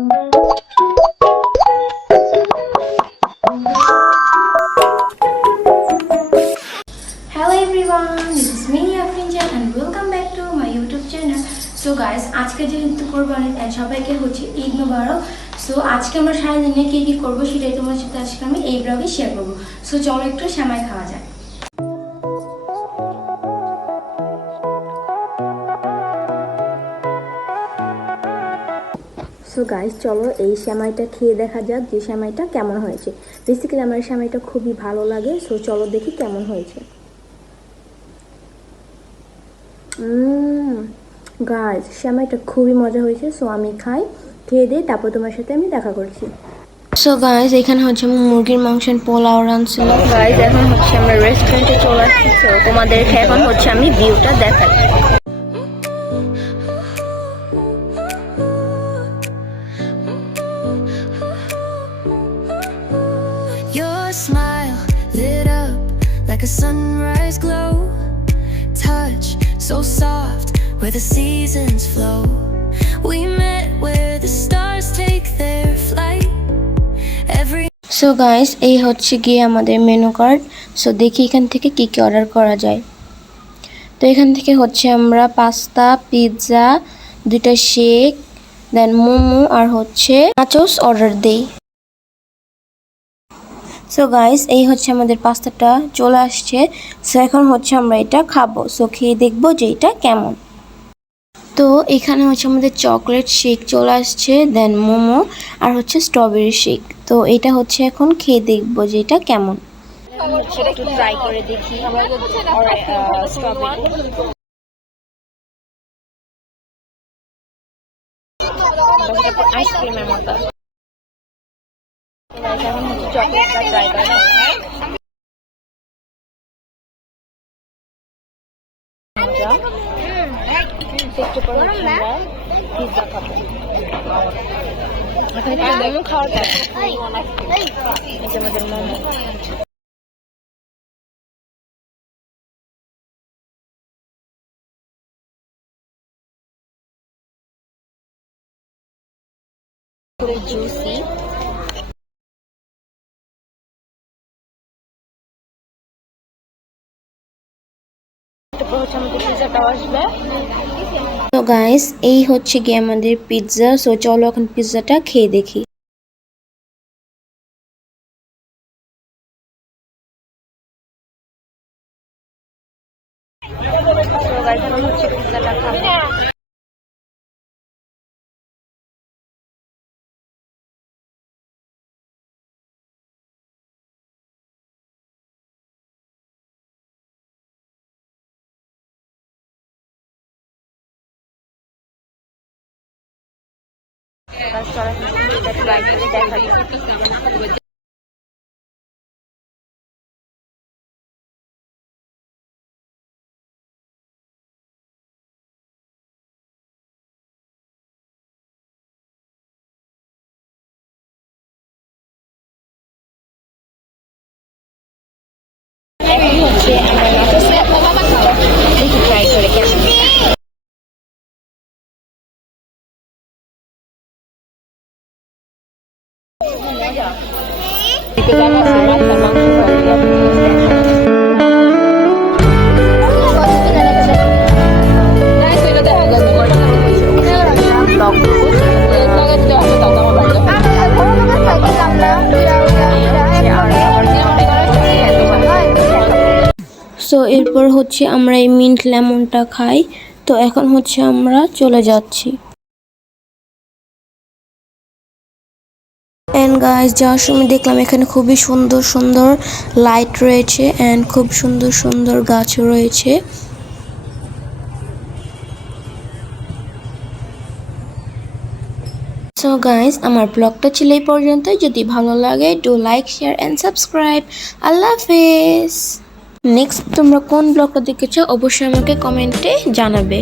Hello everyone, this is Mini Afrinjan and welcome back to my YouTube channel. So guys, আজকে যেহেতু কোরবানি তাই সবাইকে হচ্ছে ঈদ মোবারক। সো আজকে আমরা সারাদিনে কি করবো সেটাই তোমার সাথে আজকে আমি এই ব্লগে শেয়ার করবো। সো চলো একটু সেমাই খাওয়া যায়। সো গাইস, চলো এই সেমাইটা খেয়ে দেখা যাক যে সেমাইটা কেমন হয়েছে। বেসিক্যালি আমার সেমাইটা খুবই ভালো লাগে। সো চলো দেখি কেমন হয়েছে। গাইস, সেমাইটা খুবই মজা হয়েছে। সো আমি খেয়ে দিই, তারপর তোমার সাথে আমি দেখা করছি। সো গাইস, এখানে হচ্ছে মুরগির মাংসের পোলাও রাঁধছিল। গাইস, এখন হচ্ছে আমরা রেস্টুরেন্টে চলে আসছি। তো তোমাদেরকে এখন হচ্ছে আমি ভিউটা দেখাই। Your smile lit up like a sunrise glow. Touch so soft where the seasons flow. We met where the stars take their flight. So guys, এই হচ্ছে গিয়ে আমাদের মেনু কার্ড। সো দেখি এখান থেকে কি অর্ডার করা যায়। তো এখান থেকে হচ্ছে আমরা পাস্তা, পিৎজা, 2টা শেক, দেন মোমো আর হচ্ছে নাচোস অর্ডার দেই। সো গাইস, এই হচ্ছে আমাদের পাস্তাটা চলে আসছে। সো এখন হচ্ছে আমরা এটা খাবো। সো খেয়ে দেখবো যে এটা কেমন। তো এখানে হচ্ছে আমাদের চকলেট শেক চলে আসছে, দেন মোমো আর হচ্ছে স্ট্রবেরি শেক। তো এটা হচ্ছে এখন খেয়ে দেখবো যে এটা কেমন। একটু ট্রাই করে দেখি। আইসক্রিমের মতো চকলেটটা ট্রাই করে একটু পরে আমরা পিৎজা খাবো। মোমো খাওয়ার পর আমাদের মোমো। জুসি তো গাইস, এই হচ্ছে গিয়ে আমাদের পিৎজা। সো চলো এখন পিৎজাটা খেয়ে দেখি। ট্রাই করে দেখা যাক। এখন হচ্ছে আমরা দেখি ট্রাই করে কেমন। সো এরপর হচ্ছে আমরা এই মিন্ট লেমনটা খাই। তো এখন হচ্ছে আমরা চলে যাচ্ছি। এন্ড গাইস, যাওয়ার সময় দেখলাম এখানে খুবই সুন্দর সুন্দর লাইট রয়েছে এন্ড খুব সুন্দর সুন্দর গাছও রয়েছে। সো গাইস, আমার ব্লগটা ছিল এই পর্যন্ত। যদি ভালো লাগে do like, share and subscribe. আল্লাহ হাফেজ। নেক্সট তোমরা কোন ব্লগটা দেখেছো অবশ্যই আমাকে কমেন্টে জানাবে।